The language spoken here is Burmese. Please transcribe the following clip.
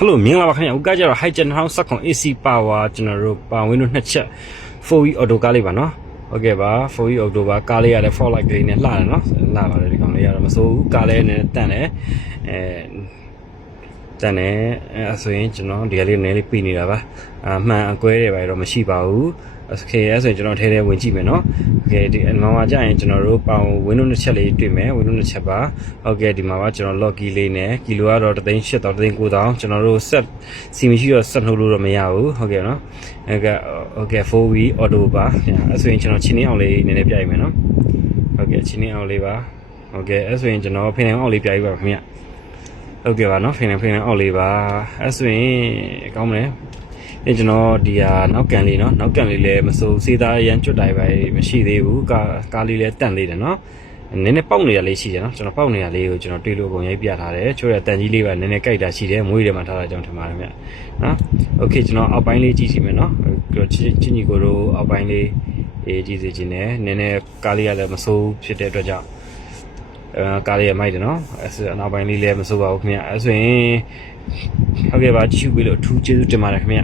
Hello မင်္ဂလာပါခင်ဗျာဦးကကြတော့ Higen House စက်ခွန် AC Power ကျွန်တော်တို့ပါဝင်လို့နှစ်ချက် 4E Auto ကားလေးပါနော်ဟုတ်ကဲ့ပါ 4E Auto ပါကားလေးရတယ် 4 light လေးနဲ့လှတယ်နော်လှပါတယ်ဒီကောင်လေးရတော့မစိုးဘူးကားလေးနဲ့တန့်တယ်တန့်တယ်အဲဆိုရင်ကျွန်တော်ဒီလေးနည်းလေးပြီးနေတာပါမှန်အကွဲတွေပါတော့မရှိပါဘူးOkay အဲ့ဆိုရင်ကျွန်တော်ထဲထဲဝင်ကြည့်မယ်နော် Okay ဒီမှာကြာရင်ကျွန်တော်တို့ပေါင် Windows တစ်ချက်လေးတွေ့မယ် Windows တစ်ချက်ပါ Okay ဒီမှာပါကျွန်တော် Locky လေးနဲ့ကီလိုကတော့3,800 3,900ကျွန်တော်တို့ set စီမရှိတော့ set နှုတ်လို့တော့မရဘူးဟုတ်ကဲ့နော် Okay 4V auto ပါအဲ့ဆိုရင်ကျွန်တော်ချင်းင်းအောင်လေးနည်းနည်းပြလိုက်မယ်နော် Okay ချင်းင်းအောင်လေးပါ Okay အဲ့ဆိုရင်ကျွန်တော်ဖိနေအောင်လေးပြလိုက်ပါခင်ဗျဟုတ်ကဲ့ပါနော်ဖိနေအောင်လေးပါအဲ့ဆိုရင်ကောင်းမလဲကျွန်တော်ဒီဟာနောက်ကန်လေးเนาะနောက်ကန်လေးလည်းမစိုးစေးသားရန်ကျွတ်တိုင်းပဲမရှိသေးဘူးကားလေးလည်းတန့်သေးတယ်เนาะနည်းနည်းပေါက်နေတာလေးရှိတယ်เนาะကျွန်တော်ပေါက်နေတာလေးကိုကျွန်တော်တွေးလို့အကုန်ရိုက်ပြထားတယ်ချိုးရတန်ကြီးလေးပါနည်းနည်းကြိုက်တာရှိတယ်မွေးတယ်မှာထားတာကြောင့်ထင်ပါတယ်ဗျနော်โอเคကျွန်တော်အောက်ပိုင်းလေးကြည့်စီမယ်เนาะချင်းညီကိုတို့အောက်ပိုင်းလေးကြည့်စီခြင်းနဲ့နည်းနည်းကားလေးကလည်းမစိုးဖြစ်တဲ့အတွက်ကြောင့်ကားလေးရမိုက်တယ်เนาะအဲနောက်ပိုင်းလေးလည်းမစိုးပါဘူးခင်ဗျအဲဆိုရင်ဟုတ်ကဲ့ပါကြည့်ရှုပြီးလို့အထူးကျေးဇူးတင်ပါတယ်ခင်ဗျ